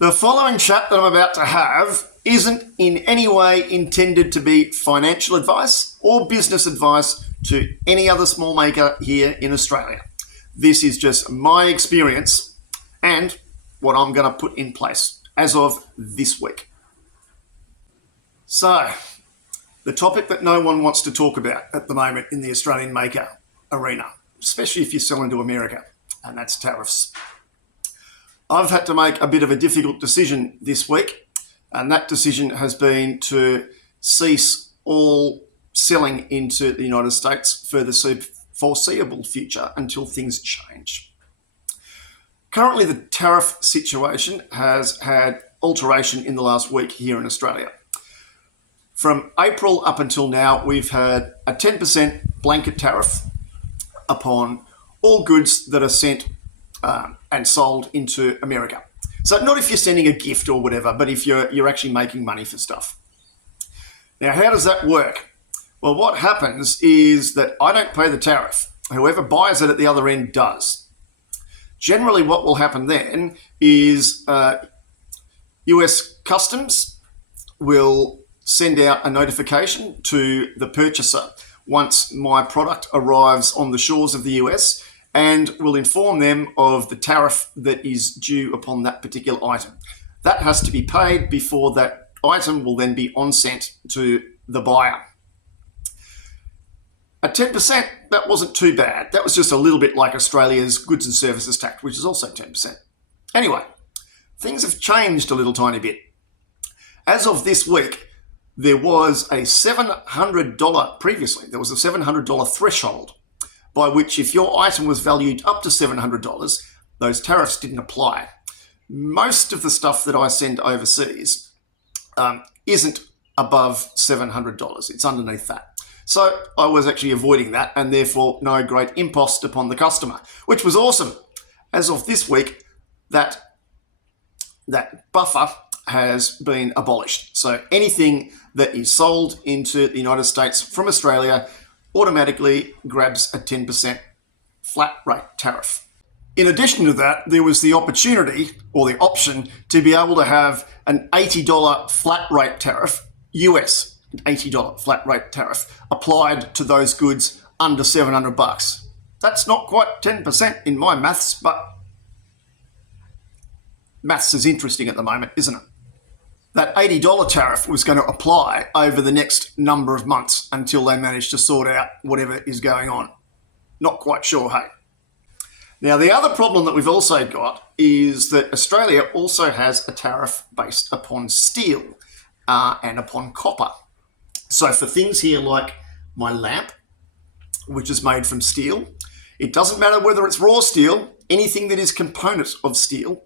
The following chat that I'm about to have isn't in any way intended to be financial advice or business advice to any other small maker here in Australia. This is just my experience and what I'm going to put in place as of this week. So, the topic that no one wants to talk about at the moment in the Australian maker arena, especially if you're selling to America, and that's tariffs. I've had to make a bit of a difficult decision this week, and that decision has been to cease all selling into the United States for the foreseeable future until things change. Currently, the tariff situation has had alteration in the last week here in Australia. From April up until now, we've had a 10% blanket tariff upon all goods that are sent and sold into America. So not if you're sending a gift or whatever, but if you're actually making money for stuff. Now, how does that work? Well, what happens is that I don't pay the tariff. Whoever buys it at the other end does. Generally, what will happen then is US Customs will send out a notification to the purchaser once my product arrives on the shores of the US, and will inform them of the tariff that is due upon that particular item. That has to be paid before that item will then be on-sent to the buyer. At 10%, that wasn't too bad. That was just a little bit like Australia's goods and services tax, which is also 10%. Anyway, things have changed a little tiny bit. As of this week, there was a $700, previously, there was a $700 threshold by which if your item was valued up to $700, those tariffs didn't apply. Most of the stuff that I send overseas isn't above $700. It's underneath that. So I was actually avoiding that, and therefore no great impost upon the customer, which was awesome. As of this week, that buffer has been abolished. So anything that is sold into the United States from Australia automatically grabs a 10% flat rate tariff. In addition to that, there was the opportunity or the option to be able to have an $80 flat rate tariff, US, an $80 flat rate tariff applied to those goods under $700. That's not quite 10% in my maths, but maths is interesting at the moment, isn't it? That $80 tariff was going to apply over the next number of months until they manage to sort out whatever is going on. Not quite sure, hey? Now, the other problem that we've also got is that Australia also has a tariff based upon steel and upon copper. So for things here like my lamp, which is made from steel, it doesn't matter whether it's raw steel, anything that is component of steel,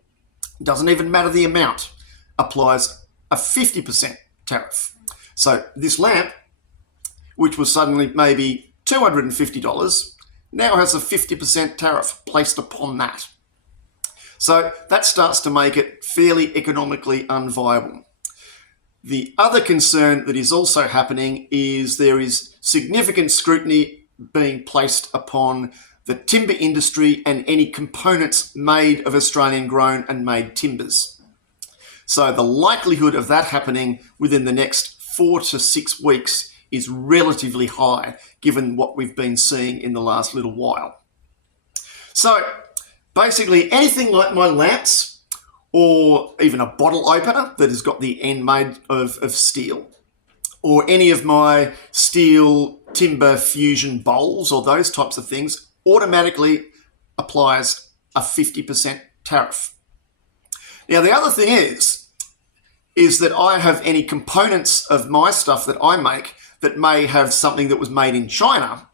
doesn't even matter the amount, applies a 50% tariff. So this lamp, which was suddenly maybe $250, now has a 50% tariff placed upon that. So that starts to make it fairly economically unviable. The other concern that is also happening is there is significant scrutiny being placed upon the timber industry and any components made of Australian grown and made timbers. So the likelihood of that happening within the next 4 to 6 weeks is relatively high, given what we've been seeing in the last little while. So basically anything like my lamps or even a bottle opener that has got the end made of steel, or any of my steel timber fusion bowls or those types of things, automatically applies a 50% tariff. Now, the other thing is that I have any components of my stuff that I make that may have something that was made in China,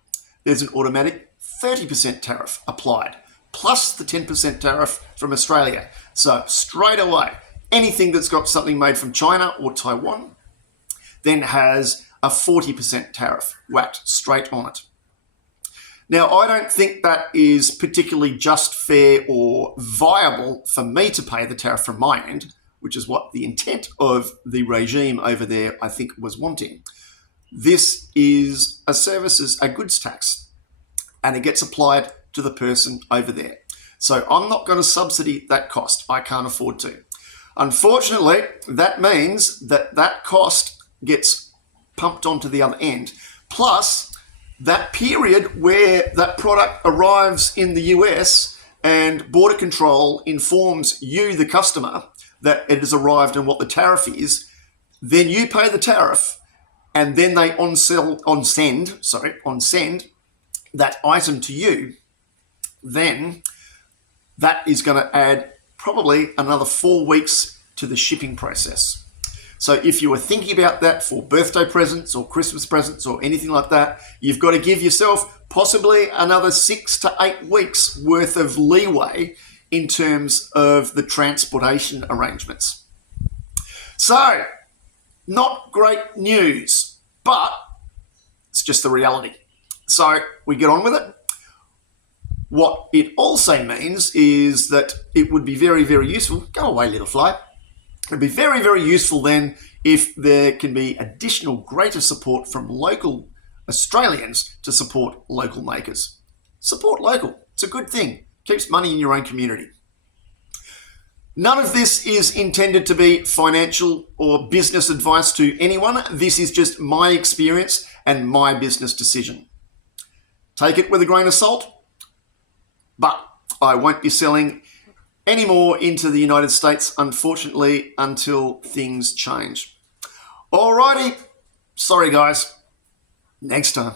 there's an automatic 30% tariff applied, plus the 10% tariff from Australia. So straight away, anything that's got something made from China or Taiwan then has a 40% tariff whacked straight on it. Now, I don't think that is particularly just, fair, or viable for me to pay the tariff from my end, which is what the intent of the regime over there, I think, was wanting. This is a goods tax, and it gets applied to the person over there. So I'm not going to subsidy that cost. I can't afford to. Unfortunately, that means that that cost gets pumped onto the other end. Plus, that period where that product arrives in the US and Border Control informs you, the customer, that it has arrived and what the tariff is, then you pay the tariff, and then they on-send that item to you. Then that is going to add probably another 4 weeks to the shipping process. So if you were thinking about that for birthday presents or Christmas presents or anything like that, you've got to give yourself possibly another 6 to 8 weeks worth of leeway in terms of the transportation arrangements. So, not great news, but it's just the reality. So we get on with it. What it also means is that it would be very, very useful. Go away, little fly. It would be very, very useful then if there can be additional greater support from local Australians to support local makers. Support local. It's a good thing. Keeps money in your own community. None of this is intended to be financial or business advice to anyone. This is just my experience and my business decision. Take it with a grain of salt, but I won't be selling any more into the United States, unfortunately, until things change. Alrighty. Sorry, guys. Next time.